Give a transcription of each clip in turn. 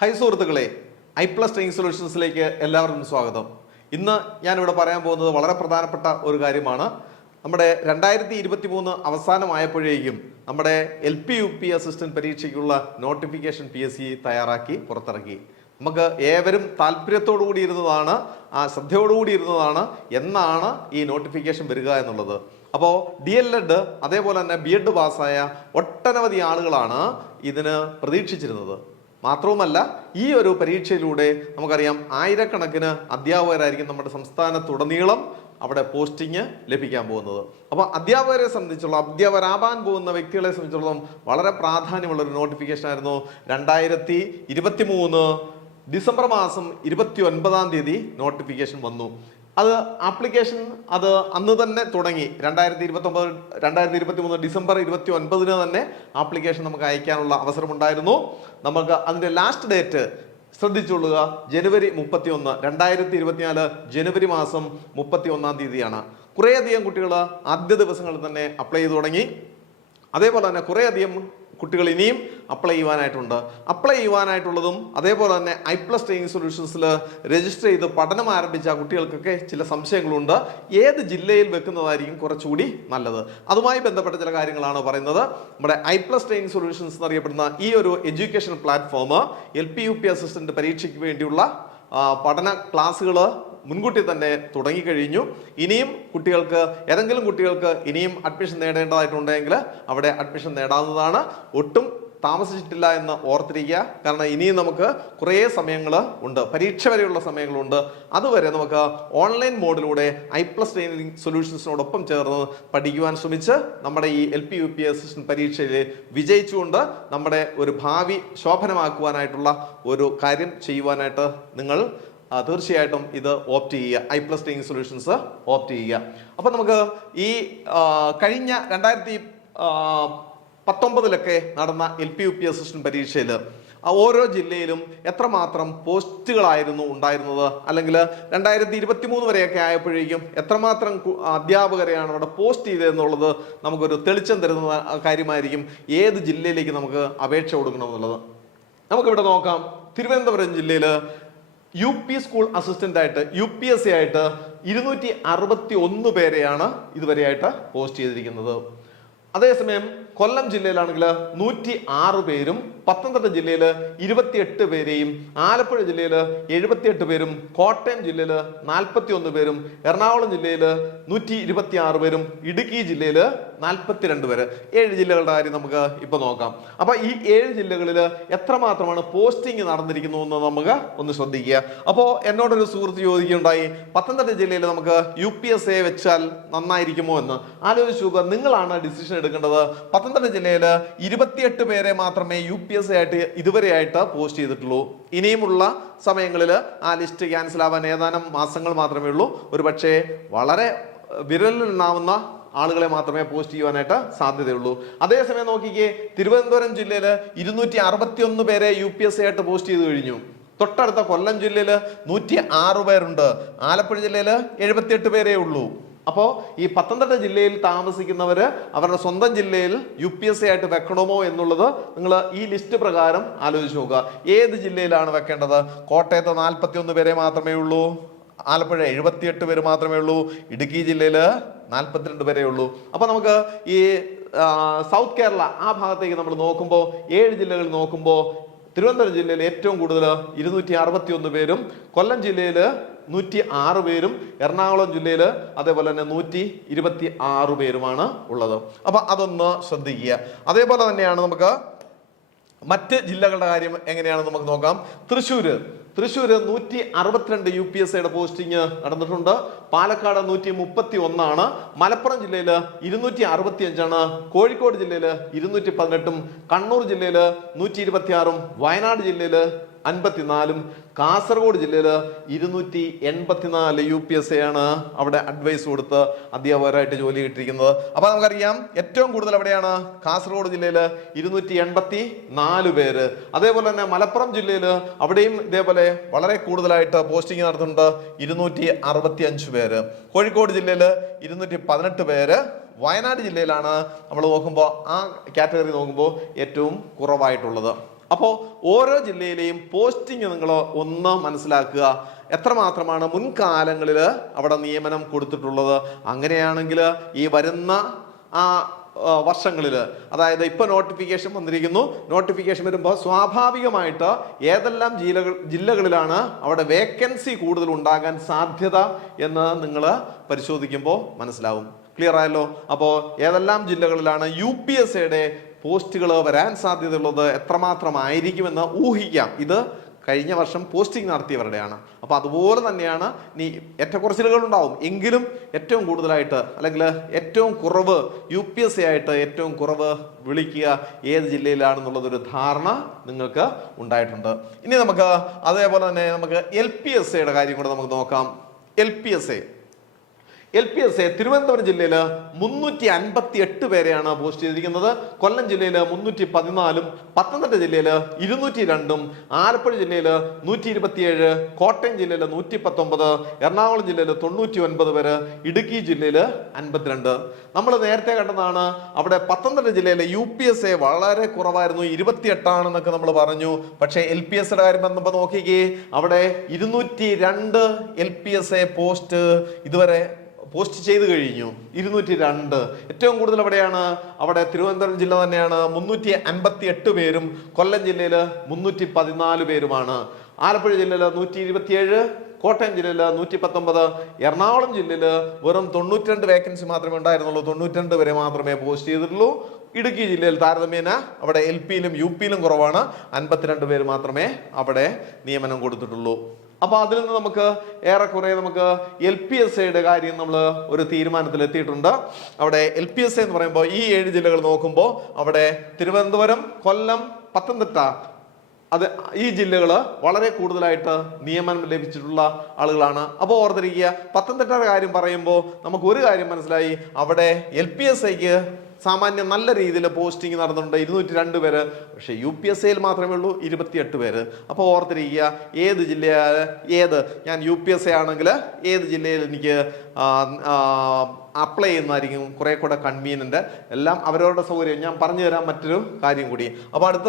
High സുഹൃത്തുക്കളെ, EyePlus training സൊല്യൂഷൻസിലേക്ക് എല്ലാവർക്കും സ്വാഗതം. ഇന്ന് ഞാനിവിടെ പറയാൻ പോകുന്നത് വളരെ പ്രധാനപ്പെട്ട ഒരു കാര്യമാണ്. നമ്മുടെ 2023 അവസാനമായപ്പോഴേക്കും നമ്മുടെ LP-UP അസിസ്റ്റന്റ് പരീക്ഷയ്ക്കുള്ള നോട്ടിഫിക്കേഷൻ PSC തയ്യാറാക്കി പുറത്തിറക്കി. നമുക്ക് ഏവരും താല്പര്യത്തോടു കൂടി ഇരുന്നതാണ്, ശ്രദ്ധയോടുകൂടി ഇരുന്നതാണ് എന്നാണ് ഈ നോട്ടിഫിക്കേഷൻ വരിക എന്നുള്ളത്. അപ്പോൾ DLED അതേപോലെ തന്നെ B.Ed പാസ്സായ ഒട്ടനവധി ആളുകളാണ് ഇതിന് പ്രതീക്ഷിച്ചിരുന്നത്. മാത്രവുമല്ല, ഈ ഒരു പരീക്ഷയിലൂടെ നമുക്കറിയാം ആയിരക്കണക്കിന് അധ്യാപകരായിരിക്കും നമ്മുടെ സംസ്ഥാനത്തുടനീളം അവിടെ പോസ്റ്റിംഗ് ലഭിക്കാൻ പോകുന്നത്. അപ്പോൾ അധ്യാപകരെ സംബന്ധിച്ചുള്ള, അധ്യാപകരാകാൻ പോകുന്ന വ്യക്തികളെ സംബന്ധിച്ചിടത്തോളം വളരെ പ്രാധാന്യമുള്ള ഒരു നോട്ടിഫിക്കേഷൻ ആയിരുന്നു. 2023 ഡിസംബർ മാസം 29-ാം തീയതി നോട്ടിഫിക്കേഷൻ വന്നു. അത് ആപ്ലിക്കേഷൻ അന്ന് തന്നെ തുടങ്ങി. 2023 ഡിസംബർ 29-ന് തന്നെ ആപ്ലിക്കേഷൻ നമുക്ക് അയക്കാനുള്ള അവസരമുണ്ടായിരുന്നു. നമുക്ക് അതിൻ്റെ ലാസ്റ്റ് ഡേറ്റ് ശ്രദ്ധിച്ചുകൊള്ളുക, ജനുവരി 31, 2024 ജനുവരി മാസം 31-ാം തീയതിയാണ്. കുറേയധികം കുട്ടികൾ ആദ്യ ദിവസങ്ങളിൽ തന്നെ അപ്ലൈ ചെയ്തു തുടങ്ങി. അതേപോലെ തന്നെ കുറേയധികം കുട്ടികൾ ഇനിയും അപ്ലൈ ചെയ്യുവാനായിട്ടുള്ളതും അതേപോലെ തന്നെ ഐപ്ലസ് ട്രെയിനിങ് സൊല്യൂഷൻസിൽ രജിസ്റ്റർ ചെയ്ത് പഠനം ആരംഭിച്ച കുട്ടികൾക്കൊക്കെ ചില സംശയങ്ങളുണ്ട്. ഏത് ജില്ലയിൽ വെക്കുന്നതായിരിക്കും കുറച്ചുകൂടി നല്ലത്? അതുമായി ബന്ധപ്പെട്ട ചില കാര്യങ്ങളാണ് പറയുന്നത്. നമ്മുടെ ഐപ്ലസ് ട്രെയിനിങ് സൊല്യൂഷൻസ് എന്നറിയപ്പെടുന്ന ഈ ഒരു എഡ്യൂക്കേഷൻ പ്ലാറ്റ്ഫോം LP-UP അസിസ്റ്റന്റ് പരീക്ഷയ്ക്ക് വേണ്ടിയുള്ള പഠന ക്ലാസ്സുകൾ മുൻകൂട്ടി തന്നെ തുടങ്ങിക്കഴിഞ്ഞു. ഇനിയും ഏതെങ്കിലും കുട്ടികൾക്ക് ഇനിയും അഡ്മിഷൻ നേടേണ്ടതായിട്ടുണ്ടെങ്കിൽ അവിടെ അഡ്മിഷൻ നേടാവുന്നതാണ്. ഒട്ടും താമസിച്ചിട്ടില്ല എന്ന് ഓർത്തിരിക്കുക. കാരണം ഇനിയും നമുക്ക് കുറേ സമയങ്ങൾ ഉണ്ട്, പരീക്ഷ വരെയുള്ള സമയങ്ങളുണ്ട്. അതുവരെ നമുക്ക് ഓൺലൈൻ മോഡിലൂടെ ഐപ്ലസ് ട്രെയിനിങ് സൊല്യൂഷൻസിനോടൊപ്പം ചേർന്ന് പഠിക്കുവാൻ ശ്രമിച്ച് നമ്മുടെ ഈ LP-UP അസിസ്റ്റന്റ് പരീക്ഷയിൽ വിജയിച്ചുകൊണ്ട് നമ്മുടെ ഒരു ഭാവി ശോഭനമാക്കുവാനായിട്ടുള്ള ഒരു കാര്യം ചെയ്യുവാനായിട്ട് നിങ്ങൾ തീർച്ചയായിട്ടും ഇത് ഓപ്റ്റ് ചെയ്യുക, ഐപ്ലസ് ട്രെയിനിങ് സൊല്യൂഷൻസ് ഓപ്റ്റ് ചെയ്യുക. അപ്പം നമുക്ക് ഈ കഴിഞ്ഞ 2019 നടന്ന LP-UP അസിസ്റ്റന്റ് പരീക്ഷയിൽ ഓരോ ജില്ലയിലും എത്രമാത്രം പോസ്റ്റുകളായിരുന്നു ഉണ്ടായിരുന്നത്, അല്ലെങ്കിൽ 2023 വരെയൊക്കെ ആയപ്പോഴേക്കും എത്രമാത്രം അധ്യാപകരെയാണ് അവിടെ പോസ്റ്റ് ചെയ്തതെന്നുള്ളത് നമുക്കൊരു തെളിച്ചം തരുന്ന കാര്യമായിരിക്കും ഏത് ജില്ലയിലേക്ക് നമുക്ക് അപേക്ഷ കൊടുക്കണമെന്നുള്ളത്. നമുക്കിവിടെ നോക്കാം. തിരുവനന്തപുരം ജില്ലയിൽ UP സ്കൂൾ അസിസ്റ്റന്റ് ആയിട്ട് UPSC ആയിട്ട് 261 പേരെയാണ് ഇതുവരെയായിട്ട് പോസ്റ്റ് ചെയ്തിരിക്കുന്നത്. അതേസമയം കൊല്ലം ജില്ലയിലാണെങ്കിൽ 106 പേരും, പത്തനംതിട്ട ജില്ലയിൽ 28 പേരെയും, ആലപ്പുഴ ജില്ലയിൽ 78 പേരും, കോട്ടയം ജില്ലയിൽ 41 പേരും, എറണാകുളം ജില്ലയിൽ 126 പേരും, ഇടുക്കി ജില്ലയിൽ 42 പേര്. 7 ജില്ലകളുടെ കാര്യം നമുക്ക് ഇപ്പൊ നോക്കാം. അപ്പൊ ഈ 7 ജില്ലകളിൽ എത്രമാത്രമാണ് പോസ്റ്റിംഗ് നടന്നിരിക്കുന്നു എന്ന് നമുക്ക് ഒന്ന് ശ്രദ്ധിക്കുക. അപ്പോൾ എന്നോടൊരു സുഹൃത്ത് ചോദിക്കുകയുണ്ടായി, പത്തനംതിട്ട ജില്ലയിൽ നമുക്ക് UPSC വെച്ചാൽ നന്നായിരിക്കുമോ എന്ന്. ആലോചിച്ച് നോക്കുക, നിങ്ങളാണ് ഡിസിഷൻ എടുക്കേണ്ടത്. പത്തനംതിട്ട ജില്ലയിൽ 28 പേരെ മാത്രമേ UPSC ആയിട്ട് ഇതുവരെയായിട്ട് പോസ്റ്റ് ചെയ്തിട്ടുള്ളൂ. ഇനിയുമുള്ള സമയങ്ങളിൽ ആ ലിസ്റ്റ് ക്യാൻസൽ ആവാൻ ഏതാനും മാസങ്ങൾ മാത്രമേ ഉള്ളൂ. ഒരു പക്ഷേ വളരെ വിരലിലെണ്ണാവുന്ന ആളുകളെ മാത്രമേ പോസ്റ്റ് ചെയ്യുവാനായിട്ട് സാധ്യതയുള്ളൂ. അതേസമയം നോക്കിക്കേ, തിരുവനന്തപുരം ജില്ലയിൽ 261 പേരെ UPSC ആയിട്ട് പോസ്റ്റ് ചെയ്ത് കഴിഞ്ഞു. തൊട്ടടുത്ത കൊല്ലം ജില്ലയിൽ 106 പേരുണ്ട്. ആലപ്പുഴ ജില്ലയിൽ 78 പേരേ ഉള്ളൂ. അപ്പോൾ ഈ പത്തനംതിട്ട ജില്ലയിൽ താമസിക്കുന്നവര് അവരുടെ സ്വന്തം ജില്ലയിൽ UPSC ആയിട്ട് വെക്കണമോ എന്നുള്ളത് നിങ്ങൾ ഈ ലിസ്റ്റ് പ്രകാരം ആലോചിച്ച് നോക്കുക. ഏത് ജില്ലയിലാണ് വെക്കേണ്ടത്? കോട്ടയത്ത് 41 പേരെ മാത്രമേ ഉള്ളൂ, ആലപ്പുഴ 78 പേര് മാത്രമേ ഉള്ളൂ, ഇടുക്കി ജില്ലയിൽ 42 പേരേ ഉള്ളൂ. അപ്പൊ നമുക്ക് ഈ സൗത്ത് കേരള ആ ഭാഗത്തേക്ക് നമ്മൾ നോക്കുമ്പോൾ 7 ജില്ലകൾ നോക്കുമ്പോൾ തിരുവനന്തപുരം ജില്ലയിൽ ഏറ്റവും കൂടുതൽ 261 പേരും, കൊല്ലം ജില്ലയിൽ 106 പേരും, എറണാകുളം ജില്ലയിൽ അതേപോലെ തന്നെ 126 പേരുമാണ് ഉള്ളത്. അപ്പൊ അതൊന്ന് ശ്രദ്ധിക്കുക. അതേപോലെ തന്നെയാണ് നമുക്ക് മറ്റ് ജില്ലകളുടെ കാര്യം എങ്ങനെയാണെന്ന് നമുക്ക് നോക്കാം. തൃശ്ശൂര് 162 UPSCയുടെ പോസ്റ്റിംഗ് നടന്നിട്ടുണ്ട്. പാലക്കാട് 131 മലപ്പുറം ജില്ലയിൽ 265 കോഴിക്കോട് ജില്ലയിൽ 218 കണ്ണൂർ ജില്ലയിൽ 126 വയനാട് ജില്ലയിൽ 54 കാസർഗോഡ് ജില്ലയിൽ 284 UPSC ആണ് അവിടെ അഡ്വൈസ് കൊടുത്ത് അധ്യാപകരായിട്ട് ജോലി കിട്ടിയിരിക്കുന്നത്. അപ്പൊ നമുക്കറിയാം ഏറ്റവും കൂടുതൽ എവിടെയാണ്? കാസർഗോഡ് ജില്ലയിൽ 284 പേര്. അതേപോലെ തന്നെ മലപ്പുറം ജില്ലയിൽ അവിടെയും ഇതേപോലെ വളരെ കൂടുതലായിട്ട് പോസ്റ്റിംഗ് നടത്തുന്നുണ്ട്, 265 പേര്. കോഴിക്കോട് ജില്ലയിൽ 218 പേര്. വയനാട് ജില്ലയിലാണ് നമ്മൾ നോക്കുമ്പോൾ ആ കാറ്റഗറി നോക്കുമ്പോൾ ഏറ്റവും കുറവായിട്ടുള്ളത്. അപ്പോൾ ഓരോ ജില്ലയിലെയും പോസ്റ്റിംഗ് നിങ്ങൾ ഒന്ന് മനസ്സിലാക്കുക. എത്രമാത്രമാണ് മുൻകാലങ്ങളിൽ അവിടെ നിയമനം കൊടുത്തിട്ടുള്ളത്. അങ്ങനെയാണെങ്കിൽ ഈ വരുന്ന വർഷങ്ങളിൽ, അതായത് ഇപ്പോൾ നോട്ടിഫിക്കേഷൻ വന്നിരിക്കുന്നു, നോട്ടിഫിക്കേഷൻ വരുമ്പോൾ സ്വാഭാവികമായിട്ട് ഏതെല്ലാം ജില്ലകളിലാണ് അവിടെ വേക്കൻസി കൂടുതൽ ഉണ്ടാകാൻ സാധ്യത എന്ന് നിങ്ങൾ പരിശോധിക്കുമ്പോൾ മനസ്സിലാവും. ക്ലിയർ ആയല്ലോ? അപ്പോൾ ഏതെല്ലാം ജില്ലകളിലാണ് UPSCയുടെ പോസ്റ്റുകൾ വരാൻ സാധ്യതയുള്ളത് എത്രമാത്രമായിരിക്കുമെന്ന് ഊഹിക്കാം. ഇത് കഴിഞ്ഞ വർഷം പോസ്റ്റിംഗ് നടത്തിയവരുടെയാണ്. അപ്പോൾ അതുപോലെ തന്നെയാണ് നീ ഏറ്റക്കുറച്ചിലുകൾ ഉണ്ടാവും. എങ്കിലും ഏറ്റവും കൂടുതലായിട്ട് അല്ലെങ്കിൽ ഏറ്റവും കുറവ് UPSC ആയിട്ട് ഏറ്റവും കുറവ് വിളിക്കുക ഏത് ജില്ലയിലാണെന്നുള്ളതൊരു ധാരണ നിങ്ങൾക്ക് ഉണ്ടായിട്ടുണ്ട്. ഇനി നമുക്ക് അതേപോലെ തന്നെ നമുക്ക് LPSCയുടെ കാര്യം കൂടെ നമുക്ക് നോക്കാം. LPSC തിരുവനന്തപുരം ജില്ലയിൽ 358 പേരെയാണ് പോസ്റ്റ് ചെയ്തിരിക്കുന്നത്. കൊല്ലം ജില്ലയിൽ 314, പത്തനംതിട്ട ജില്ലയിൽ 202, ആലപ്പുഴ ജില്ലയിൽ 127, കോട്ടയം ജില്ലയിൽ 119, എറണാകുളം ജില്ലയിൽ 99 പേര്, ഇടുക്കി ജില്ലയിൽ 52. നമ്മൾ നേരത്തെ കണ്ടതാണ് അവിടെ പത്തനംതിട്ട ജില്ലയിലെ UPSC വളരെ കുറവായിരുന്നു, 28 ആണെന്നൊക്കെ നമ്മൾ പറഞ്ഞു. പക്ഷേ LPSCയുടെ കാര്യം വന്നപ്പോൾ നോക്കിക്കേ, അവിടെ 202 LPSC പോസ്റ്റ് ഇതുവരെ പോസ്റ്റ് ചെയ്ത് കഴിഞ്ഞു. 202. ഏറ്റവും കൂടുതൽ എവിടെയാണ്? അവിടെ തിരുവനന്തപുരം ജില്ല തന്നെയാണ്, 358 പേരും. കൊല്ലം ജില്ലയിൽ 314 പേരുമാണ്. ആലപ്പുഴ ജില്ലയിൽ 127, കോട്ടയം ജില്ലയിൽ 119, എറണാകുളം ജില്ലയിൽ വെറും 92 വേക്കൻസി മാത്രമേ ഉണ്ടായിരുന്നുള്ളൂ. 92 വരെ മാത്രമേ പോസ്റ്റ് ചെയ്തിട്ടുള്ളൂ. ഇടുക്കി ജില്ലയിൽ താരതമ്യേന അവിടെ LPയിലും UPയിലും കുറവാണ്. 52 പേര് മാത്രമേ അവിടെ നിയമനം കൊടുത്തിട്ടുള്ളൂ. അപ്പൊ അതിൽ നിന്ന് നമുക്ക് ഏറെക്കുറെ നമുക്ക് LPSCയുടെ കാര്യം നമ്മൾ ഒരു തീരുമാനത്തിൽ എത്തിയിട്ടുണ്ട്. അവിടെ LPSC എന്ന് പറയുമ്പോൾ ഈ 7 ജില്ലകൾ നോക്കുമ്പോൾ അവിടെ തിരുവനന്തപുരം, കൊല്ലം, പത്തനംതിട്ട, അത് ഈ ജില്ലകൾ വളരെ കൂടുതലായിട്ട് നിയമനം ലഭിച്ചിട്ടുള്ള ആളുകളാണ്. അപ്പോൾ ഓർത്തിരിക്കുക, പത്തനംതിട്ടയുടെ കാര്യം പറയുമ്പോൾ നമുക്ക് ഒരു കാര്യം മനസ്സിലായി, അവിടെ LPSCക്ക് സാമാന്യം നല്ല രീതിയിൽ പോസ്റ്റിംഗ് നടന്നിട്ടുണ്ട്, 202 പേര്. പക്ഷേ UPSCയിൽ മാത്രമേ ഉള്ളൂ 28 പേര്. അപ്പോൾ ഓർത്തിരിക്കുക, ഏത് ജില്ല ഞാൻ UPSC ആണെങ്കിൽ ഏത് ജില്ലയിൽ എനിക്ക് അപ്ലൈ ചെയ്യുന്നതായിരിക്കും കുറെ കൂടെ കൺവീനിയന്റ്. എല്ലാം അവരവരുടെ സൗകര്യം. ഞാൻ പറഞ്ഞു തരാം മറ്റൊരു കാര്യം കൂടി. അപ്പോൾ അടുത്ത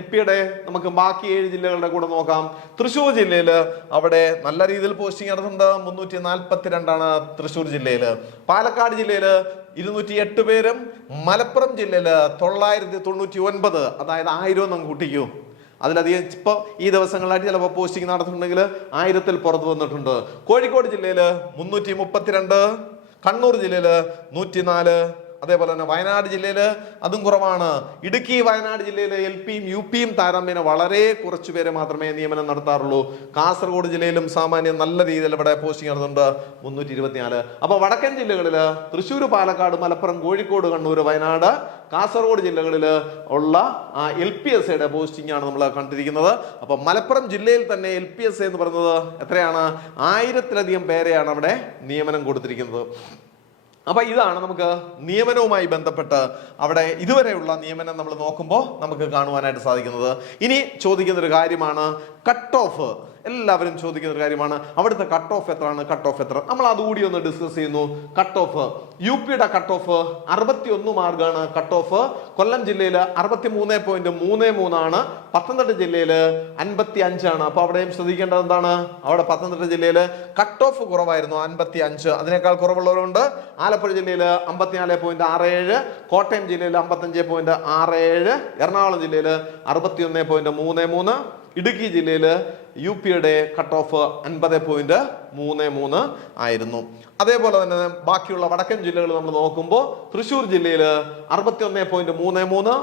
LPയുടെ നമുക്ക് ബാക്കി 7 ജില്ലകളുടെ കൂടെ നോക്കാം. തൃശ്ശൂർ ജില്ലയിൽ അവിടെ നല്ല രീതിയിൽ പോസ്റ്റിംഗ് നടത്തുന്നുണ്ട്, 342 തൃശ്ശൂർ ജില്ലയിൽ. പാലക്കാട് ജില്ലയിൽ 208 പേരും. മലപ്പുറം ജില്ലയിൽ 999, അതായത് 1000 നമുക്ക് കൂട്ടിക്കൂ. അതിലധികം ഇപ്പോൾ ഈ ദിവസങ്ങളായിട്ട് ചിലപ്പോൾ പോസ്റ്റിംഗ് നടത്തുന്നുണ്ടെങ്കിൽ 1000-ൽ പുറത്ത് വന്നിട്ടുണ്ട്. കോഴിക്കോട് ജില്ലയിൽ 332, കണ്ണൂർ ജില്ലയിൽ 104, അതേപോലെ തന്നെ വയനാട് ജില്ലയിൽ അതും കുറവാണ്. ഇടുക്കി, വയനാട് ജില്ലയിൽ LPയും UPയും താരതമ്യേന വളരെ കുറച്ചു പേരെ മാത്രമേ നിയമനം നടത്താറുള്ളൂ. കാസർഗോഡ് ജില്ലയിലും സാമാന്യം നല്ല രീതിയിൽ ഇവിടെ പോസ്റ്റിംഗ് നടത്തുന്നുണ്ട്, 324. അപ്പോൾ വടക്കൻ ജില്ലകളിൽ തൃശ്ശൂർ, പാലക്കാട്, മലപ്പുറം, കോഴിക്കോട്, കണ്ണൂർ, വയനാട്, കാസർഗോഡ് ജില്ലകളിൽ ഉള്ള LPSCയുടെ പോസ്റ്റിംഗ് ആണ് നമ്മൾ കണ്ടിരിക്കുന്നത്. അപ്പോൾ മലപ്പുറം ജില്ലയിൽ തന്നെ LPSC എന്ന് പറയുന്നത് എത്രയാണ്? 1000-ലധികം പേരെയാണ് അവിടെ നിയമനം കൊടുത്തിരിക്കുന്നത്. അപ്പൊ ഇതാണ് നമുക്ക് നിയമനവുമായി ബന്ധപ്പെട്ട് അവിടെ ഇതുവരെയുള്ള നിയമനം നമ്മൾ നോക്കുമ്പോൾ നമുക്ക് കാണുവാനായിട്ട് സാധിക്കുന്നത്. ഇനി ചോദിക്കുന്ന ഒരു കാര്യമാണ് കട്ട് ഓഫ്. എല്ലാവരും ചോദിക്കുന്ന ഒരു കാര്യമാണ്, അവിടുത്തെ കട്ട് ഓഫ് എത്രയാണ്? കട്ട് ഓഫ് എത്ര? നമ്മൾ അതുകൂടി ഒന്ന് ഡിസ്കസ് ചെയ്യുന്നു. കട്ട് ഓഫ്, UPയുടെ കട്ട് ഓഫ് 61 മാർക്കാണ് കട്ട് ഓഫ്. കൊല്ലം ജില്ലയിൽ 63.33 ആണ്. പത്തനംതിട്ട ജില്ലയിൽ 55 ആണ്. അപ്പൊ അവിടെയും ശ്രദ്ധിക്കേണ്ടത് എന്താണ്? അവിടെ പത്തനംതിട്ട ജില്ലയിൽ കട്ട് ഓഫ് കുറവായിരുന്നു, 55. അതിനേക്കാൾ കുറവുള്ളവരുണ്ട്. ആലപ്പുഴ ജില്ലയിൽ 54.67, കോട്ടയം ജില്ലയിൽ 55.67, എറണാകുളം ജില്ലയിൽ 61.33, ഇടുക്കി ജില്ലയിൽ UPയുടെ കട്ട് ഓഫ് 50.33 ആയിരുന്നു. അതേപോലെ തന്നെ ബാക്കിയുള്ള വടക്കൻ ജില്ലകൾ നമ്മൾ നോക്കുമ്പോൾ തൃശ്ശൂർ ജില്ലയിൽ 61.33,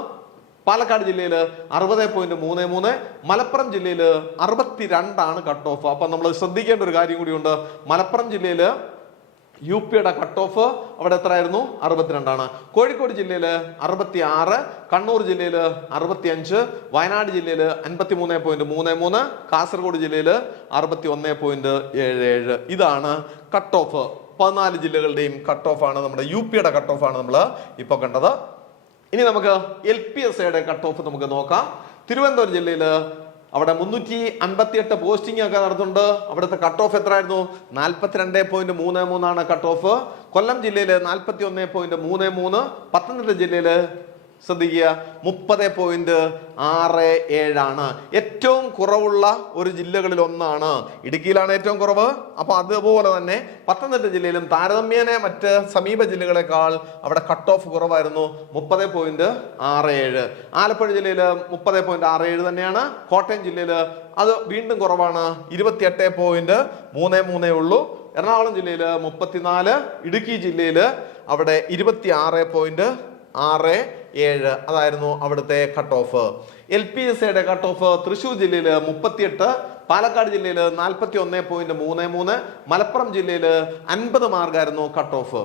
പാലക്കാട് ജില്ലയിൽ 60.33, മലപ്പുറം ജില്ലയിൽ 62 കട്ട് ഓഫ്. അപ്പൊ നമ്മൾ ശ്രദ്ധിക്കേണ്ട ഒരു കാര്യം കൂടിയുണ്ട്. മലപ്പുറം ജില്ലയിൽ UPയുടെ കട്ട് ഓഫ് അവിടെ എത്രയായിരുന്നു? 62. കോഴിക്കോട് ജില്ലയിൽ 66, കണ്ണൂർ ജില്ലയിൽ 65, വയനാട് ജില്ലയിൽ 53.33, കാസർഗോഡ് ജില്ലയിൽ 61.77. ഇതാണ് കട്ട് ഓഫ്. 14 ജില്ലകളുടെയും കട്ട് ഓഫ് ആണ് നമ്മുടെ UPയുടെ കട്ട് ഓഫ് ആണ് നമ്മൾ ഇപ്പോൾ കണ്ടത്. ഇനി നമുക്ക് LPSCയുടെ കട്ട് ഓഫ് നമുക്ക് നോക്കാം. തിരുവനന്തപുരം ജില്ലയിൽ അവിടെ 358 പോസ്റ്റിംഗ് ഒക്കെ നടത്തുന്നുണ്ട്. അവിടുത്തെ കട്ട് ഓഫ് എത്രയായിരുന്നു? 42.33 ആണ് കട്ട് ഓഫ്. കൊല്ലം ജില്ലയിൽ 41.33, പത്തനംതിട്ട ജില്ലയിൽ ശ്രദ്ധിക്കുക, 30.67 ഏറ്റവും കുറവുള്ള ഒരു ജില്ലകളിൽ ഒന്നാണ്. ഇടുക്കിയിലാണ് ഏറ്റവും കുറവ്. അപ്പൊ അതുപോലെ തന്നെ പത്തനംതിട്ട ജില്ലയിലും താരതമ്യേന മറ്റ് സമീപ ജില്ലകളെക്കാൾ അവിടെ കട്ട് ഓഫ് കുറവായിരുന്നു, 30.67. ആലപ്പുഴ ജില്ലയിൽ 30.67 തന്നെയാണ്. കോട്ടയം ജില്ലയിൽ അത് വീണ്ടും കുറവാണ്, 28.33 ഉള്ളൂ. എറണാകുളം ജില്ലയിൽ 34, ഇടുക്കി ജില്ലയിൽ അവിടെ 26.67 അതായിരുന്നു അവിടുത്തെ കട്ട് ഓഫ്. LPSAയുടെ കട്ട് ഓഫ് തൃശ്ശൂർ ജില്ലയിൽ 38, പാലക്കാട് ജില്ലയിൽ 41.33, മലപ്പുറം ജില്ലയിൽ 50 മാർക്കായിരുന്നു കട്ട് ഓഫ്.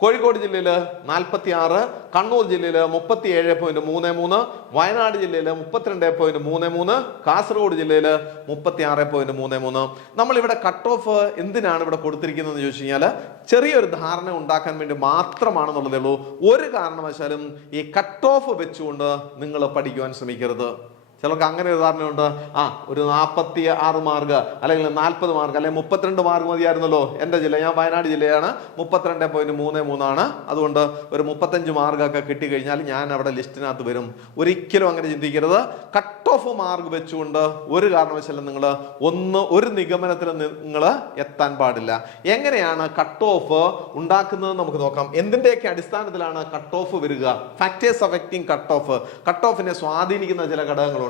കോഴിക്കോട് ജില്ലയിൽ 46, കണ്ണൂർ ജില്ലയിൽ 37.33, വയനാട് ജില്ലയിൽ 32.33, കാസർഗോഡ് ജില്ലയിൽ 36.33. നമ്മളിവിടെ കട്ട് ഓഫ് എന്തിനാണ് ഇവിടെ കൊടുത്തിരിക്കുന്നത് ചോദിച്ചു കഴിഞ്ഞാൽ ചെറിയൊരു ധാരണ ഉണ്ടാക്കാൻ വേണ്ടി മാത്രമാണെന്നുള്ളതേ ഉള്ളൂ. ഒരു കാരണവശാലും ഈ കട്ട് ഓഫ് വെച്ചുകൊണ്ട് നിങ്ങൾ പഠിക്കുവാൻ ശ്രമിക്കരുത്. ചിലർക്ക് അങ്ങനെ ഒരു ധാരണയുണ്ട്, ഒരു 46 മാർക്ക് അല്ലെങ്കിൽ 40 മാർക്ക് അല്ലെങ്കിൽ 32 മാർക്ക് മതിയായിരുന്നല്ലോ. എൻ്റെ ജില്ല, ഞാൻ വയനാട് ജില്ലയാണ്, 32.33 അതുകൊണ്ട് ഒരു 35 മാർക്കൊക്കെ കിട്ടിക്കഴിഞ്ഞാൽ ഞാൻ അവിടെ ലിസ്റ്റിനകത്ത് വരും. ഒരിക്കലും അങ്ങനെ ചിന്തിക്കരുത്. കട്ട് ഓഫ് മാർക്ക് വെച്ചുകൊണ്ട് ഒരു കാരണവശാലും നിങ്ങൾ ഒരു നിഗമനത്തിൽ നിങ്ങൾ എത്താൻ പാടില്ല. എങ്ങനെയാണ് കട്ട് ഓഫ് ഉണ്ടാക്കുന്നത് നമുക്ക് നോക്കാം. എന്തിൻ്റെയൊക്കെ അടിസ്ഥാനത്തിലാണ് കട്ട് ഓഫ് വരിക? Factors affecting cut off. Cut ഓഫിനെ സ്വാധീനിക്കുന്ന ചില ഘടകങ്ങളുണ്ട്.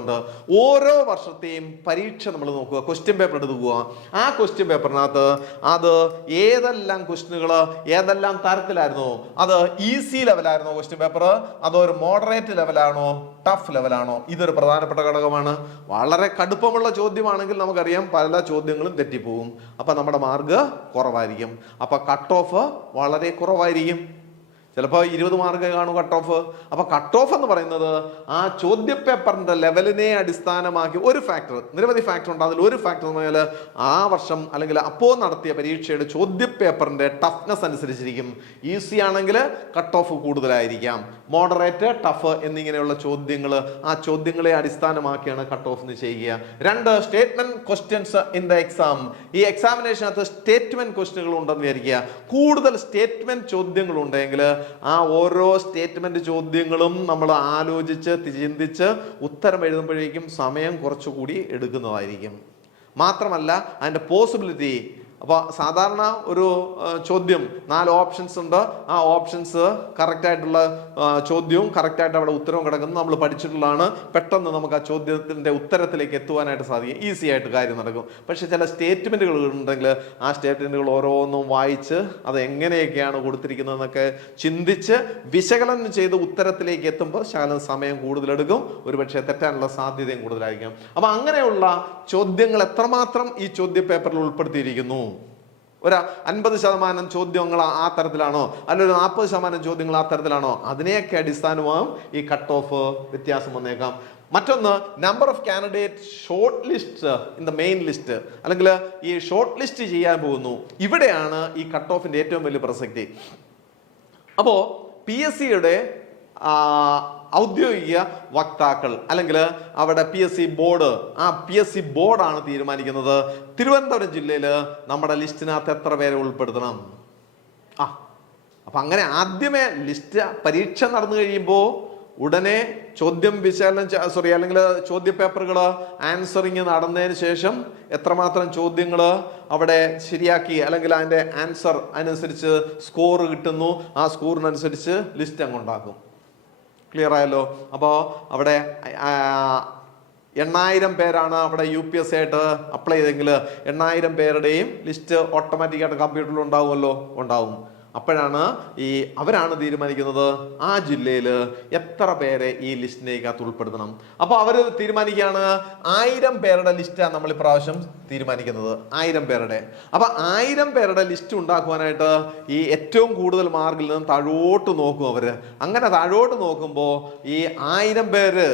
ഓരോ വർഷത്തെയും പരീക്ഷ നമ്മൾ നോക്കുക, ക്വസ്റ്റ്യൻ പേപ്പർ എടുക്കുക. ആ ക്വസ്റ്റ്യൻ പേപ്പറിനകത്ത് അത് ഏതെല്ലാം ക്വസ്റ്റ്യനുകൾ ഏതെല്ലാം തരത്തിലായിരുന്നു? അത് ഈസി ലെവലായിരുന്നോ ക്വസ്റ്റ്യൻ പേപ്പർ, അതോ ഒരു മോഡറേറ്റ് ലെവലാണോ, ടഫ് ലെവലാണോ? ഇതൊരു പ്രധാനപ്പെട്ട ഘടകമാണ്. വളരെ കടുപ്പമുള്ള ചോദ്യമാണെങ്കിൽ നമുക്കറിയാം പല ചോദ്യങ്ങളും തെറ്റിപ്പോകും. അപ്പൊ നമ്മുടെ മാർക്ക് കുറവായിരിക്കും. അപ്പൊ കട്ട് ഓഫ് വളരെ കുറവായിരിക്കും. ചിലപ്പോൾ 20 മാർക്ക് കാണും കട്ട് ഓഫ്. അപ്പൊ കട്ട് ഓഫ് എന്ന് പറയുന്നത് ആ ചോദ്യപേപ്പറിന്റെ ലെവലിനെ അടിസ്ഥാനമാക്കി ഒരു ഫാക്ടർ, നിരവധി ഫാക്ടർ ഉണ്ട്. അതിൽ ഒരു ഫാക്ടർ എന്ന് പറഞ്ഞാൽ ആ വർഷം അല്ലെങ്കിൽ അപ്പോൾ നടത്തിയ പരീക്ഷയുടെ ചോദ്യപേപ്പറിന്റെ ടഫ്നെസ് അനുസരിച്ചിരിക്കും. ഈസി ആണെങ്കിൽ കട്ട് ഓഫ് കൂടുതലായിരിക്കാം, മോഡറേറ്റ്, ടഫ് എന്നിങ്ങനെയുള്ള ചോദ്യങ്ങൾ, ആ ചോദ്യങ്ങളെ അടിസ്ഥാനമാക്കിയാണ് കട്ട് ഓഫ് ചെയ്യുക. 2, statement questions in the exam. ഈ എക്സാമിനേഷനകത്ത് സ്റ്റേറ്റ്മെന്റ് ക്വസ്റ്റ്യനുകൾ ഉണ്ടെന്ന് വിചാരിക്കുക. കൂടുതൽ സ്റ്റേറ്റ്മെന്റ് ചോദ്യങ്ങൾ ഉണ്ടെങ്കിൽ ആ ഓരോ സ്റ്റേറ്റ്മെന്റ് ചോദ്യങ്ങളും നമ്മൾ ആലോചിച്ച് ചിന്തിച്ച് ഉത്തരം എഴുതുമ്പോഴേക്കും സമയം കുറച്ചുകൂടി എടുക്കുന്നതായിരിക്കും. മാത്രമല്ല അതിൻ്റെ പോസിബിലിറ്റി, അപ്പോൾ സാധാരണ ഒരു ചോദ്യം 4 ഓപ്ഷൻസ് ഉണ്ട്. ആ ഓപ്ഷൻസ് കറക്റ്റായിട്ടുള്ള ചോദ്യവും കറക്റ്റായിട്ട് അവിടെ ഉത്തരവും കിടക്കുന്നത് നമ്മൾ പഠിച്ചിട്ടുള്ളതാണ്. പെട്ടെന്ന് നമുക്ക് ആ ചോദ്യത്തിൻ്റെ ഉത്തരത്തിലേക്ക് എത്തുവാനായിട്ട് സാധിക്കും, ഈസി ആയിട്ട് കാര്യം നടക്കും. പക്ഷെ ചില സ്റ്റേറ്റ്മെൻറ്റുകൾ ഉണ്ടെങ്കിൽ ആ സ്റ്റേറ്റ്മെൻറ്റുകൾ ഓരോന്നും വായിച്ച് അത് എങ്ങനെയൊക്കെയാണ് കൊടുത്തിരിക്കുന്നതെന്നൊക്കെ ചിന്തിച്ച് വിശകലനം ചെയ്ത് ഉത്തരത്തിലേക്ക് എത്തുമ്പോൾ ശകലം സമയം കൂടുതലെടുക്കും, ഒരുപക്ഷെ തെറ്റാനുള്ള സാധ്യതയും കൂടുതലായിരിക്കും. അപ്പം അങ്ങനെയുള്ള ചോദ്യങ്ങൾ എത്രമാത്രം ഈ ചോദ്യ പേപ്പറിൽ ഉൾപ്പെടുത്തിയിരിക്കുന്നു? ഒരു 50% ചോദ്യങ്ങൾ ആ തരത്തിലാണോ, അല്ലെങ്കിൽ 40% ചോദ്യങ്ങൾ ആ തരത്തിലാണോ? അതിനെയൊക്കെ അടിസ്ഥാനമാകും ഈ കട്ട് ഓഫ് വ്യത്യാസം വന്നേക്കാം. മറ്റൊന്ന്, number of candidate short list in the main list, അല്ലെങ്കിൽ ഈ ഷോർട്ട് ലിസ്റ്റ് ചെയ്യാൻ പോകുന്നു. ഇവിടെയാണ് ഈ കട്ട് ഓഫിന്റെ ഏറ്റവും വലിയ പ്രസക്തി. അപ്പോൾ PSCയുടെ ഔദ്യോഗിക വക്താക്കൾ അല്ലെങ്കിൽ അവിടെ PSC ബോർഡ്, ആ PSC ബോർഡാണ് തീരുമാനിക്കുന്നത് തിരുവനന്തപുരം ജില്ലയിൽ നമ്മുടെ ലിസ്റ്റിനകത്ത് എത്ര പേരെ ഉൾപ്പെടുത്തണം. അപ്പം അങ്ങനെ ആദ്യമേ ലിസ്റ്റ് പരീക്ഷ നടന്നു കഴിയുമ്പോൾ ഉടനെ ചോദ്യം വിശകലനം അല്ലെങ്കിൽ ചോദ്യ പേപ്പറുകൾ ആൻസറിങ് നടന്നതിന് ശേഷം എത്രമാത്രം ചോദ്യങ്ങൾ അവിടെ ശരിയാക്കി അല്ലെങ്കിൽ അതിൻ്റെ ആൻസർ അനുസരിച്ച് സ്കോർ കിട്ടുന്നു, ആ സ്കോറിനനുസരിച്ച് ലിസ്റ്റ് അങ്ങ് ഉണ്ടാക്കും. ക്ലിയർ ആയല്ലോ? അപ്പോൾ അവിടെ 8000 പേരാണ് അവിടെ UPSC ആയിട്ട് അപ്ലൈ ചെയ്തെങ്കിൽ 8000 പേരുടെയും ലിസ്റ്റ് ഓട്ടോമാറ്റിക്കായിട്ട് കമ്പ്യൂട്ടറിൽ ഉണ്ടാവുമല്ലോ, ഉണ്ടാവും. അപ്പോഴാണ് അവരാണ് തീരുമാനിക്കുന്നത് ആ ജില്ലയിൽ എത്ര പേരെ ഈ ലിസ്റ്റിനകത്ത് ഉൾപ്പെടുത്തണം. അപ്പോൾ അവർ തീരുമാനിക്കുകയാണ് 1000 പേരുടെ ലിസ്റ്റാണ് നമ്മൾ ഇപ്രാവശ്യം തീരുമാനിക്കുന്നത്, 1000 പേരുടെ. അപ്പോൾ 1000 പേരുടെ ലിസ്റ്റ് ഉണ്ടാക്കുവാനായിട്ട് ഈ ഏറ്റവും കൂടുതൽ മാർക്കിൽ നിന്ന് താഴോട്ട് നോക്കും അവർ. അങ്ങനെ താഴോട്ട് നോക്കുമ്പോൾ ഈ 1000 പേര്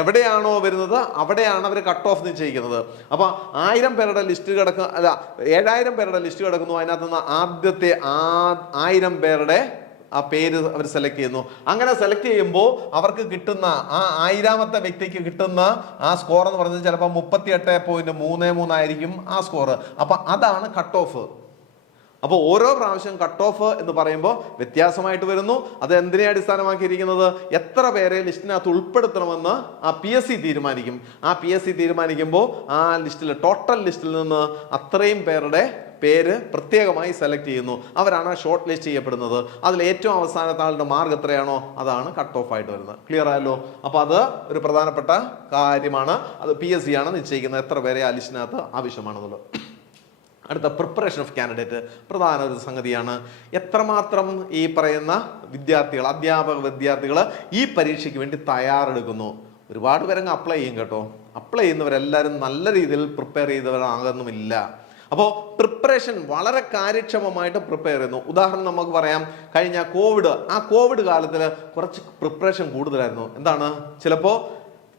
എവിടെയാണോ വരുന്നത് അവിടെയാണ് അവർ കട്ട് ഓഫ് നിശ്ചയിക്കുന്നത്. അപ്പോൾ 1000 പേരുടെ ലിസ്റ്റ് 7000 പേരുടെ ലിസ്റ്റ് കിടക്കുന്നു. അതിനകത്ത് നിന്ന് ആദ്യത്തെ 1000 പേരുടെ ആ പേര് അവർ സെലക്ട് ചെയ്യുന്നു. അങ്ങനെ സെലക്ട് ചെയ്യുമ്പോൾ അവർക്ക് കിട്ടുന്ന ആ 1000ാമത്തെ വ്യക്തിക്ക് കിട്ടുന്ന ആ സ്കോർ എന്ന് പറയുന്നത് ചിലപ്പോൾ 38.33 ആയിരിക്കും ആ സ്കോർ. അപ്പം അതാണ് കട്ട് ഓഫ്. അപ്പോൾ ഓരോ പ്രാവശ്യം കട്ട് ഓഫ് എന്ന് പറയുമ്പോൾ വ്യത്യാസമായിട്ട് വരുന്നു. അത് എന്തിനെ അടിസ്ഥാനമാക്കിയിരിക്കുന്നത്? എത്ര പേരെ ലിസ്റ്റിനകത്ത് ഉൾപ്പെടുത്തണമെന്ന് ആ PSC തീരുമാനിക്കും. ആ PSC തീരുമാനിക്കുമ്പോൾ ആ ലിസ്റ്റിൽ, ടോട്ടൽ ലിസ്റ്റിൽ നിന്ന് അത്രയും പേരുടെ പേര് പ്രത്യേകമായി സെലക്ട് ചെയ്യുന്നു. അവരാണ് ഷോർട്ട് ലിസ്റ്റ് ചെയ്യപ്പെടുന്നത്. അതിൽ ഏറ്റവും അവസാനത്തെ ആളുടെ മാർക്ക് എത്രയാണോ അതാണ് കട്ട് ഓഫ് ആയിട്ട് വരുന്നത്. ക്ലിയർ ആയല്ലോ? അപ്പൊ അത് ഒരു പ്രധാനപ്പെട്ട കാര്യമാണ്. അത് PSC ആണ് നിശ്ചയിക്കുന്നത് എത്ര പേരെ ആ ലിസ്റ്റിനകത്ത് ആവശ്യമാണെന്നുള്ളത്. അടുത്ത പ്രിപ്പറേഷൻ ഓഫ് കാൻഡിഡേറ്റ് പ്രധാന ഒരു സംഗതിയാണ്. എത്രമാത്രം ഈ പറയുന്ന വിദ്യാർത്ഥികൾ, അധ്യാപക വിദ്യാർത്ഥികൾ ഈ പരീക്ഷയ്ക്ക് വേണ്ടി തയ്യാറെടുക്കുന്നു. ഒരുപാട് പേരങ്ങ് അപ്ലൈ ചെയ്യും കേട്ടോ. അപ്ലൈ ചെയ്യുന്നവരെല്ലാവരും നല്ല രീതിയിൽ പ്രിപ്പയർ ചെയ്തവരാകുന്നുമില്ല. അപ്പോൾ പ്രിപ്പറേഷൻ വളരെ കാര്യക്ഷമമായിട്ട് പ്രിപ്പയർ ചെയ്യുന്നു. ഉദാഹരണം നമുക്ക് പറയാം, കഴിഞ്ഞ കോവിഡ് കാലത്തിൽ കുറച്ച് പ്രിപ്പറേഷൻ കൂടുതലായിരുന്നു. എന്താണ്? ചിലപ്പോൾ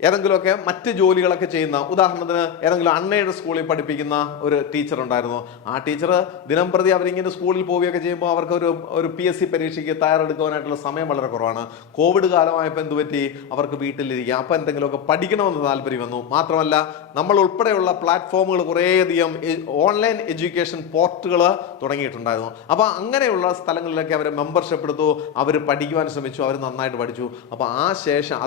ഏതെങ്കിലുമൊക്കെ മറ്റ് ജോലികളൊക്കെ ചെയ്യുന്ന, ഉദാഹരണത്തിന് ഏതെങ്കിലും അൺഎയ്ഡഡ് സ്കൂളിൽ പഠിപ്പിക്കുന്ന ഒരു ടീച്ചർ ഉണ്ടായിരുന്നു. ആ ടീച്ചർ ദിനം പ്രതി അവരിങ്ങനെ സ്കൂളിൽ പോവുകയൊക്കെ ചെയ്യുമ്പോൾ അവർക്ക് ഒരു PSC പരീക്ഷയ്ക്ക് തയ്യാറെടുക്കുവാനായിട്ടുള്ള സമയം വളരെ കുറവാണ്. കോവിഡ് കാലമായപ്പോൾ എന്ത് പറ്റി? അവർക്ക് വീട്ടിലിരിക്കുക. അപ്പോൾ എന്തെങ്കിലുമൊക്കെ പഠിക്കണമെന്ന് താല്പര്യം വന്നു. മാത്രമല്ല നമ്മൾ ഉൾപ്പെടെയുള്ള പ്ലാറ്റ്ഫോമുകൾ കുറേയധികം ഓൺലൈൻ എഡ്യൂക്കേഷൻ പോർട്ടുകൾ തുടങ്ങിയിട്ടുണ്ടായിരുന്നു. അപ്പോൾ അങ്ങനെയുള്ള സ്ഥലങ്ങളിലൊക്കെ അവർ മെമ്പർഷിപ്പ് എടുത്തു, അവർ പഠിക്കുവാൻ ശ്രമിച്ചു, അവർ നന്നായിട്ട് പഠിച്ചു. അപ്പോൾ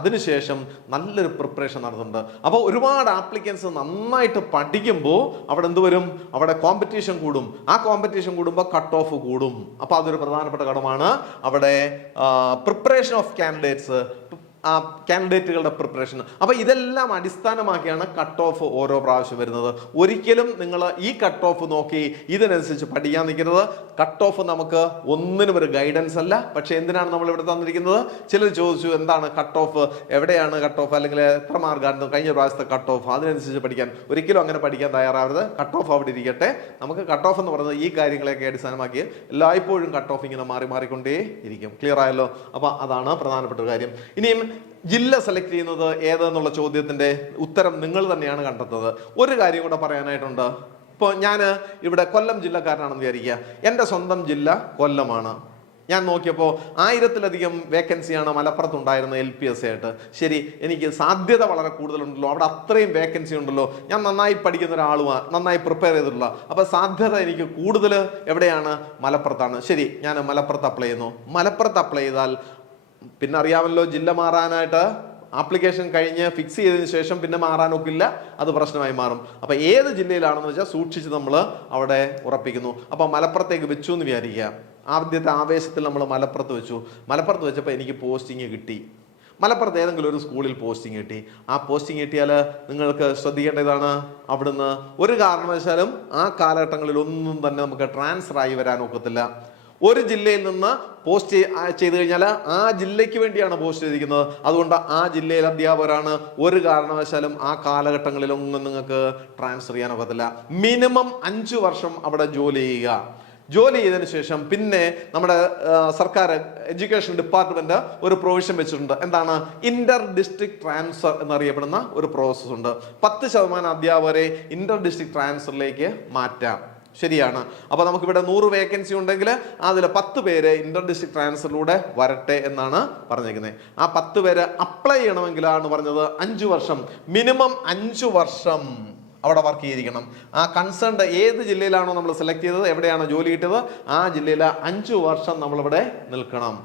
അതിനുശേഷം നല്ലൊരു പ്രിപ്പറേഷൻ നടത്തുന്നുണ്ട്. അപ്പോൾ ഒരുപാട് ആപ്ലിക്കൻസ് നന്നായിട്ട് പഠിക്കുമ്പോൾ അവിടെ എന്ത് വരും? അവിടെ കോമ്പറ്റീഷൻ കൂടും. ആ കോമ്പറ്റീഷൻ കൂടുമ്പോൾ കട്ട് ഓഫ് കൂടും. അപ്പോൾ അതൊരു പ്രധാനപ്പെട്ട ഘടകമാണ്. അവിടെ പ്രിപ്പറേഷൻ ഓഫ് കാൻഡിഡേറ്റുകളുടെ പ്രിപ്പറേഷൻ. അപ്പോൾ ഇതെല്ലാം അടിസ്ഥാനമാക്കിയാണ് കട്ട് ഓഫ് ഓരോ പ്രാവശ്യം വരുന്നത്. ഒരിക്കലും നിങ്ങൾ ഈ കട്ട് ഓഫ് നോക്കി ഇതിനനുസരിച്ച് പഠിക്കാൻ നിൽക്കരുത്. കട്ട് ഓഫ് നമുക്ക് ഒന്നിനും ഒരു ഗൈഡൻസ് അല്ല. പക്ഷെ എന്തിനാണ് നമ്മൾ ഇവിടെ തന്നിരിക്കുന്നത്? ചിലർ ചോദിച്ചു, എന്താണ് കട്ട് ഓഫ്, എവിടെയാണ് കട്ട് ഓഫ്, അല്ലെങ്കിൽ എത്ര മാർക്കാണ് കഴിഞ്ഞ പ്രാവശ്യത്തെ കട്ട് ഓഫ്, അതിനനുസരിച്ച് പഠിക്കാൻ. ഒരിക്കലും അങ്ങനെ പഠിക്കാൻ തയ്യാറാവരുത്. കട്ട് ഓഫ് അവിടെ ഇരിക്കട്ടെ. നമുക്ക് കട്ട് ഓഫ് എന്ന് പറയുന്നത് ഈ കാര്യങ്ങളെയൊക്കെ അടിസ്ഥാനമാക്കി എല്ലായ്പ്പോഴും കട്ട് ഓഫ് ഇങ്ങനെ മാറിക്കൊണ്ടേ ഇരിക്കും. ക്ലിയർ ആയല്ലോ? അപ്പോൾ അതാണ് പ്രധാനപ്പെട്ട ഒരു കാര്യം. ഇനിയും ജില്ല സെലക്ട് ചെയ്യുന്നത് ഏതെന്നുള്ള ചോദ്യത്തിന്റെ ഉത്തരം നിങ്ങൾ തന്നെയാണ് കണ്ടെത്തുന്നത്. ഒരു കാര്യം കൂടെ പറയാനായിട്ടുണ്ട്. ഇപ്പോൾ ഞാൻ ഇവിടെ കൊല്ലം ജില്ലക്കാരനാണെന്ന് വിചാരിക്കുക. എൻ്റെ സ്വന്തം ജില്ല കൊല്ലമാണ്. ഞാൻ നോക്കിയപ്പോൾ 1000-ലധികം വേക്കൻസിയാണ് മലപ്പുറത്തുണ്ടായിരുന്നത് LPSC ആയിട്ട്. ശരി, എനിക്ക് സാധ്യത വളരെ കൂടുതലുണ്ടല്ലോ, അവിടെ അത്രയും വേക്കൻസി ഉണ്ടല്ലോ, ഞാൻ നന്നായി പഠിക്കുന്ന ഒരാളുമാണ്, നന്നായി പ്രിപ്പയർ ചെയ്തിട്ടുള്ള, അപ്പോൾ സാധ്യത എനിക്ക് കൂടുതൽ എവിടെയാണ്? മലപ്പുറത്താണ്. ശരി, ഞാൻ മലപ്പുറത്ത് അപ്ലൈ ചെയ്യുന്നു. മലപ്പുറത്ത് അപ്ലൈ ചെയ്താൽ പിന്നെ അറിയാമല്ലോ, ജില്ല മാറാനായിട്ട് ആപ്ലിക്കേഷൻ കഴിഞ്ഞ് ഫിക്സ് ചെയ്തതിന് ശേഷം പിന്നെ മാറാനൊക്കില്ല, അത് പ്രശ്നമായി മാറും. അപ്പോൾ ഏത് ജില്ലയിലാണെന്ന് വെച്ചാൽ സൂക്ഷിച്ച് നമ്മൾ അവിടെ ഉറപ്പിക്കുന്നു. അപ്പോൾ മലപ്പുറത്തേക്ക് വെച്ചു എന്ന് വിചാരിക്കുക. ആദ്യത്തെ ആവേശത്തിൽ നമ്മൾ മലപ്പുറത്ത് വെച്ചു. മലപ്പുറത്ത് വെച്ചപ്പോൾ എനിക്ക് പോസ്റ്റിംഗ് കിട്ടി. മലപ്പുറത്ത് ഏതെങ്കിലും ഒരു സ്കൂളിൽ പോസ്റ്റിംഗ് കിട്ടി. ആ പോസ്റ്റിംഗ് കിട്ടിയാൽ നിങ്ങൾക്ക് ശ്രദ്ധിക്കേണ്ടതാണ്, അവിടുന്ന് ഒരു കാരണവശാലും ആ കാലഘട്ടങ്ങളിൽ ഒന്നും തന്നെ നമുക്ക് ട്രാൻസ്ഫർ ആയി വരാൻ ഒക്കത്തില്ല. ഒരു ജില്ലയിൽ നിന്ന് പോസ്റ്റ് ചെയ്ത് കഴിഞ്ഞാൽ ആ ജില്ലയ്ക്ക് വേണ്ടിയാണ് പോസ്റ്റ് ചെയ്തിരിക്കുന്നത്. അതുകൊണ്ട് ആ ജില്ലയിലെ അധ്യാപകരാണ്. ഒരു കാരണവശാലും ആ കാലഘട്ടങ്ങളിലൊന്നും നിങ്ങൾക്ക് ട്രാൻസ്ഫർ ചെയ്യാനൊക്കത്തില്ല. മിനിമം 5 വർഷം അവിടെ ജോലി ചെയ്യുക. ജോലി ചെയ്തതിനു ശേഷം പിന്നെ നമ്മുടെ സർക്കാർ എഡ്യൂക്കേഷൻ ഡിപ്പാർട്ട്മെന്റ് ഒരു പ്രൊവിഷൻ വെച്ചിട്ടുണ്ട്. എന്താണ്? ഇന്റർ ഡിസ്ട്രിക്ട് ട്രാൻസ്ഫർ എന്നറിയപ്പെടുന്ന ഒരു പ്രോസസ് ഉണ്ട്. 10% അധ്യാപകരെ ഇന്റർ ഡിസ്ട്രിക്ട് ട്രാൻസ്ഫറിലേക്ക് മാറ്റാം. ശരിയാണ്. അപ്പോൾ നമുക്കിവിടെ 100 വേക്കൻസി ഉണ്ടെങ്കിൽ അതിൽ 10 പേര് ഇന്റർ ഡിസ്ട്രിക്ട് ട്രാൻസ്ഫറിലൂടെ വരട്ടെ എന്നാണ് പറഞ്ഞിരിക്കുന്നത്. ആ 10 പേര് അപ്ലൈ ചെയ്യണമെങ്കിലാണ് പറഞ്ഞത് 5 വർഷം, മിനിമം 5 വർഷം അവിടെ വർക്ക് ചെയ്തിരിക്കണം. ആ കൺസേൺഡ് ഏത് ജില്ലയിലാണോ നമ്മൾ സെലക്ട് ചെയ്തത്, എവിടെയാണോ ജോലി കിട്ടിയത്, ആ ജില്ലയിൽ 5 വർഷം നമ്മളിവിടെ നിൽക്കണം.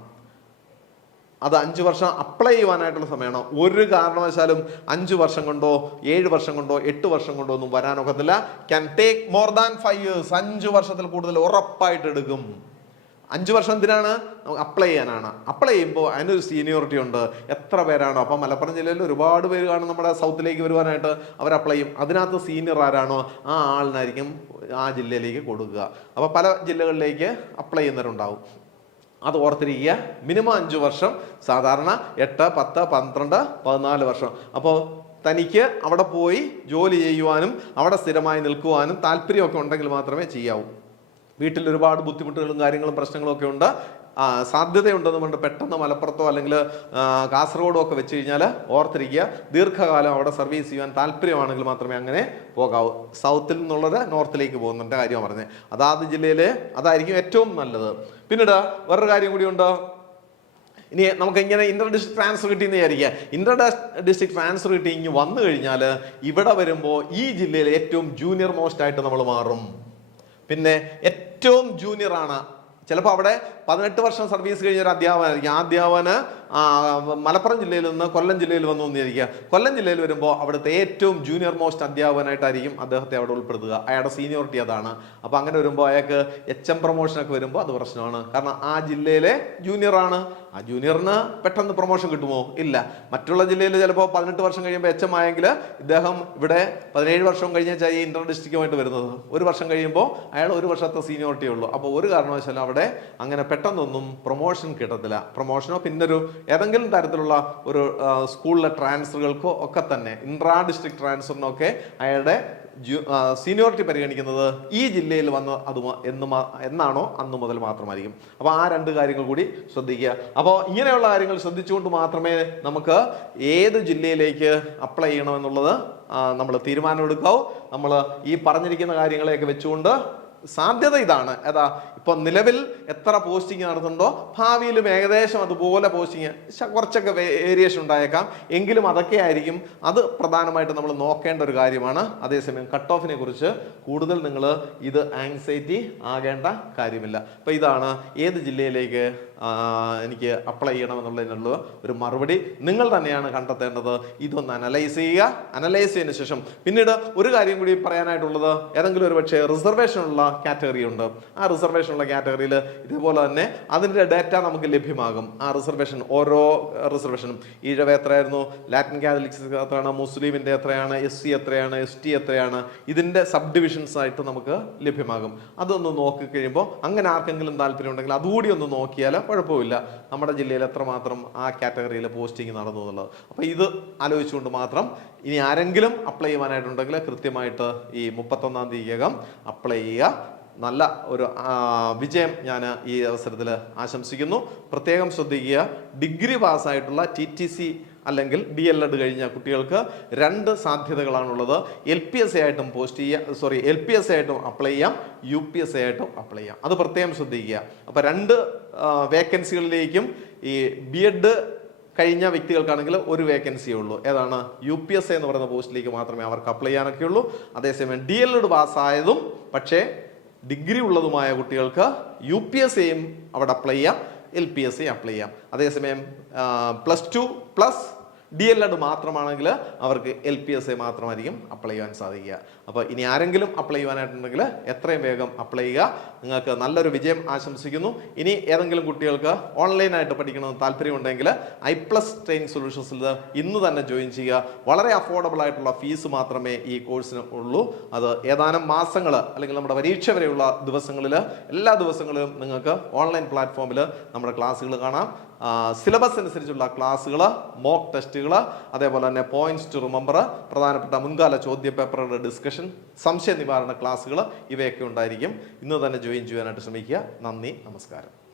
അത് 5 വർഷം അപ്ലൈ ചെയ്യുവാനായിട്ടുള്ള സമയമാണ്. ഒരു കാരണവശാലും 5 വർഷം കൊണ്ടോ 7 വർഷം കൊണ്ടോ 8 വർഷം കൊണ്ടോ ഒന്നും വരാനൊക്കത്തില്ല. Can take more than 5 years. 5 വർഷത്തിൽ കൂടുതൽ ഉറപ്പായിട്ട് എടുക്കും. 5 വർഷം എന്തിനാണ്? അപ്ലൈ ചെയ്യാനാണ്. അപ്ലൈ ചെയ്യുമ്പോൾ അതിനൊരു സീനിയോറിറ്റി ഉണ്ട്. എത്ര പേരാണോ, അപ്പം മലപ്പുറം ജില്ലയിൽ ഒരുപാട് പേര് കാണും നമ്മുടെ സൗത്തിലേക്ക് വരുവാനായിട്ട്, അവർ അപ്ലൈ ചെയ്യും. അതിനകത്ത് സീനിയർ ആരാണോ ആ ആളിനായിരിക്കും ആ ജില്ലയിലേക്ക് കൊടുക്കുക. അപ്പോൾ പല ജില്ലകളിലേക്ക് അപ്ലൈ ചെയ്യുന്നവരുണ്ടാവും. അത് ഓർത്തിരിക്കുക. മിനിമം 5 വർഷം, സാധാരണ 8, 10, 12, 14 വർഷം. അപ്പോൾ തനിക്ക് അവിടെ പോയി ജോലി ചെയ്യുവാനും അവിടെ സ്ഥിരമായി നിൽക്കുവാനും താല്പര്യമൊക്കെ ഉണ്ടെങ്കിൽ മാത്രമേ ചെയ്യാവൂ. വീട്ടിൽ ഒരുപാട് ബുദ്ധിമുട്ടുകളും കാര്യങ്ങളും പ്രശ്നങ്ങളും ഒക്കെ ഉണ്ട്, സാധ്യതയുണ്ടെന്ന് കൊണ്ട് പെട്ടെന്ന് മലപ്പുറത്തോ അല്ലെങ്കിൽ കാസർഗോഡോ ഒക്കെ വെച്ച് കഴിഞ്ഞാൽ ഓർത്തിരിക്കുക, ദീർഘകാലം അവിടെ സർവീസ് ചെയ്യാൻ താല്പര്യമാണെങ്കിൽ മാത്രമേ അങ്ങനെ പോകാവൂ. സൗത്തിൽ നിന്നുള്ളത് നോർത്തിലേക്ക് പോകുന്നതിൻ്റെ കാര്യമാണ് പറഞ്ഞത്. അതാത് ജില്ലയിൽ അതായിരിക്കും ഏറ്റവും നല്ലത്. പിന്നീട് വേറൊരു കാര്യം കൂടിയുണ്ട്. ഇനി നമുക്ക് ഇങ്ങനെ ഇന്റർ ഡിസ്ട്രിക്ട് ട്രാൻസ്ഫർ കിട്ടിയെന്ന് വിചാരിക്കുക. ഇന്റർ ഡിസ്ട്രിക്ട് ട്രാൻസ്ഫർ കിട്ടി ഇങ്ങ് വന്നു കഴിഞ്ഞാൽ ഇവിടെ വരുമ്പോൾ ഈ ജില്ലയിൽ ഏറ്റവും ജൂനിയർ മോസ്റ്റ് ആയിട്ട് നമ്മൾ മാറും. പിന്നെ ഏറ്റവും ജൂനിയറാണ്. ചിലപ്പോൾ അവിടെ 18 വർഷം സർവീസ് കഴിഞ്ഞ ഒരു അധ്യാപകനായിരിക്കും. ആ അധ്യാപകന് മലപ്പുറം ജില്ലയിൽ നിന്ന് കൊല്ലം ജില്ലയിൽ വന്നു എന്നിരിക്കുക. കൊല്ലം ജില്ലയിൽ വരുമ്പോൾ അവിടുത്തെ ഏറ്റവും ജൂനിയർ മോസ്റ്റ് അധ്യാപകനായിട്ടായിരിക്കും അദ്ദേഹത്തെ അവിടെ ഉൾപ്പെടുത്തുക. അയാളുടെ സീനിയോറിറ്റി അതാണ്. അപ്പോൾ അങ്ങനെ വരുമ്പോൾ അയാൾക്ക് HM പ്രൊമോഷനൊക്കെ വരുമ്പോൾ അത് പ്രശ്നമാണ്. കാരണം ആ ജില്ലയിലെ ജൂനിയറാണ്. ആ ജൂനിയറിന് പെട്ടെന്ന് പ്രൊമോഷൻ കിട്ടുമോ? ഇല്ല. മറ്റുള്ള ജില്ലയിൽ ചിലപ്പോൾ 18 വർഷം കഴിയുമ്പോൾ HM ആയെങ്കിൽ ഇദ്ദേഹം ഇവിടെ 17 വർഷവും കഴിഞ്ഞാൽ ഈ ഇന്റർ ഡിസ്ട്രിക്റ്റുമായിട്ട് വരുന്നത്. ഒരു വർഷം കഴിയുമ്പോൾ അയാൾ ഒരു വർഷത്തെ സീനിയോറിറ്റി ഉള്ളൂ. അപ്പോൾ ഒരു കാരണവശാലും അവിടെ അങ്ങനെ പെട്ടെന്നൊന്നും പ്രൊമോഷൻ കിട്ടത്തില്ല. പ്രൊമോഷനോ പിന്നൊരു ഏതെങ്കിലും തരത്തിലുള്ള ഒരു സ്കൂളിലെ ട്രാൻസ്ഫറുകൾക്കോ ഒക്കെ തന്നെ ഇൻട്രാ ഡിസ്ട്രിക്ട് ട്രാൻസ്ഫറിനൊക്കെ അയാളുടെ സീനിയോറിറ്റി പരിഗണിക്കുന്നത് ഈ ജില്ലയിൽ വന്ന് എന്നാണോ അന്ന് മുതൽ മാത്രമായിരിക്കും. അപ്പോൾ ആ 2 കാര്യങ്ങൾ കൂടി ശ്രദ്ധിക്കുക. അപ്പോൾ ഇങ്ങനെയുള്ള കാര്യങ്ങൾ ശ്രദ്ധിച്ചുകൊണ്ട് മാത്രമേ നമുക്ക് ഏത് ജില്ലയിലേക്ക് അപ്ലൈ ചെയ്യണമെന്നുള്ളത് നമ്മൾ തീരുമാനമെടുക്കാവൂ. നമ്മൾ ഈ പറഞ്ഞിരിക്കുന്ന കാര്യങ്ങളെയൊക്കെ വെച്ചുകൊണ്ട് സാധ്യത ഇതാണ്. ഏതാ, ഇപ്പൊ നിലവിൽ എത്ര പോസ്റ്റിംഗ് നടത്തുന്നുണ്ടോ ഭാവിയിലും ഏകദേശം അതുപോലെ പോസ്റ്റിംഗ് കുറച്ചൊക്കെ വേരിയേഷൻ ഉണ്ടായേക്കാം. എങ്കിലും അതൊക്കെ ആയിരിക്കും. അത് പ്രധാനമായിട്ട് നമ്മൾ നോക്കേണ്ട ഒരു കാര്യമാണ്. അതേസമയം കട്ട് ഓഫിനെ കുറിച്ച് കൂടുതൽ നിങ്ങൾ ഇത് ആങ്സൈറ്റി ആകേണ്ട കാര്യമില്ല. അപ്പൊ ഇതാണ് ഏത് ജില്ലയിലേക്ക് എനിക്ക് അപ്ലൈ ചെയ്യണമെന്നുള്ളതിനുള്ള ഒരു മറുപടി നിങ്ങൾ തന്നെയാണ് കണ്ടെത്തേണ്ടത്. ഇതൊന്ന് അനലൈസ് ചെയ്യുക. അനലൈസ് ചെയ്തതിനു ശേഷം പിന്നീട് ഒരു കാര്യം കൂടി പറയാനായിട്ടുള്ളത്, ഏതെങ്കിലും ഒരു പക്ഷേ റിസർവേഷനുള്ള കാറ്റഗറി ഉണ്ട്. ആ റിസർവേഷനുള്ള കാറ്റഗറിയിൽ ഇതേപോലെ തന്നെ അതിൻ്റെ ഡാറ്റ നമുക്ക് ലഭ്യമാകും. ആ റിസർവേഷൻ ഓരോ റിസർവേഷനും ഈഴവ എത്രയായിരുന്നു, ലാറ്റിൻ കാത്തലിക്സ് എത്രയാണ്, മുസ്ലിമിൻ്റെ എത്രയാണ്, SC എത്രയാണ്, ST എത്രയാണ്, ഇതിൻ്റെ സബ് ഡിവിഷൻസ് ആയിട്ട് നമുക്ക് ലഭ്യമാകും. അതൊന്ന് നോക്കിക്കഴിയുമ്പോൾ അങ്ങനെ ആർക്കെങ്കിലും താല്പര്യം ഉണ്ടെങ്കിൽ അതുകൂടി ഒന്ന് നോക്കിയാൽ കുഴപ്പമില്ല. നമ്മുടെ ജില്ലയിൽ എത്രമാത്രം ആ കാറ്റഗറിയിൽ പോസ്റ്റിംഗ് നടന്നു എന്നുള്ളത്. അപ്പോൾ ഇത് ആലോചിച്ചുകൊണ്ട് മാത്രം ഇനി ആരെങ്കിലും അപ്ലൈ ചെയ്യുവാനായിട്ടുണ്ടെങ്കിൽ കൃത്യമായിട്ട് ഈ 31-ാം തീയതിക്കകം അപ്ലൈ ചെയ്യുക. നല്ല ഒരു വിജയം ഞാൻ ഈ അവസരത്തിൽ ആശംസിക്കുന്നു. പ്രത്യേകം ശ്രദ്ധിക്കുക, ഡിഗ്രി പാസ്സായിട്ടുള്ള TTC അല്ലെങ്കിൽ DLED കഴിഞ്ഞ കുട്ടികൾക്ക് 2 സാധ്യതകളാണുള്ളത്. LPSA ആയിട്ടും LPSA ആയിട്ടും അപ്ലൈ ചെയ്യാം, UPSA ആയിട്ടും അപ്ലൈ ചെയ്യാം. അത് പ്രത്യേകം ശ്രദ്ധിക്കുക. അപ്പോൾ 2 വേക്കൻസികളിലേക്കും ഈ B.Ed കഴിഞ്ഞ വ്യക്തികൾക്കാണെങ്കിൽ ഒരു വേക്കൻസിയേ ഉള്ളൂ. ഏതാണ്, UPSA എന്ന് പറയുന്ന പോസ്റ്റിലേക്ക് മാത്രമേ അവർക്ക് അപ്ലൈ ചെയ്യാനൊക്കെ ഉള്ളൂ. അതേസമയം DLED പാസ്സായതും പക്ഷേ ഡിഗ്രി ഉള്ളതുമായ കുട്ടികൾക്ക് UPSAയും അവിടെ അപ്ലൈ ചെയ്യാം, LPSA അപ്ലൈ ചെയ്യാം. അതേസമയം +2 പ്ലസ് DLED മാത്രമാണെങ്കിൽ അവർക്ക് LPSA മാത്രമായിരിക്കും അപ്ലൈ ചെയ്യാൻ സാധിക്കുക. അപ്പോൾ ഇനി ആരെങ്കിലും അപ്ലൈ ചെയ്യാനായിട്ടുണ്ടെങ്കിൽ എത്രയും വേഗം അപ്ലൈ ചെയ്യുക. നിങ്ങൾക്ക് നല്ലൊരു വിജയം ആശംസിക്കുന്നു. ഇനി ഏതെങ്കിലും കുട്ടികൾക്ക് ഓൺലൈനായിട്ട് പഠിക്കണമെന്ന് താല്പര്യമുണ്ടെങ്കിൽ I+ ട്രെയിനിങ് സൊല്യൂഷൻസിൽ ഇന്ന് തന്നെ ജോയിൻ ചെയ്യുക. വളരെ അഫോർഡബിൾ ആയിട്ടുള്ള ഫീസ് മാത്രമേ ഈ കോഴ്സിന് ഉള്ളൂ. അത് ഏതാനും മാസങ്ങൾ അല്ലെങ്കിൽ നമ്മുടെ പരീക്ഷ വരെയുള്ള ദിവസങ്ങളിൽ എല്ലാ ദിവസങ്ങളിലും നിങ്ങൾക്ക് ഓൺലൈൻ പ്ലാറ്റ്ഫോമിൽ നമ്മുടെ ക്ലാസ്സുകൾ കാണാം. സിലബസ് അനുസരിച്ചുള്ള ക്ലാസ്സുകൾ, മോക്ക് ടെസ്റ്റുകൾ, അതേപോലെ തന്നെ പോയിന്റ്സ് ടു റിമെമ്പർ, പ്രധാനപ്പെട്ട മുൻകാല ചോദ്യ പേപ്പറുകളുടെ ഡിസ്കഷൻ, സംശയ നിവാരണ ക്ലാസ്സുകൾ, ഇവയൊക്കെ ഉണ്ടായിരിക്കും. ഇന്ന് തന്നെ ജോയിൻ ചെയ്യാനായിട്ട് ശ്രമിക്കുക. നന്ദി, നമസ്കാരം.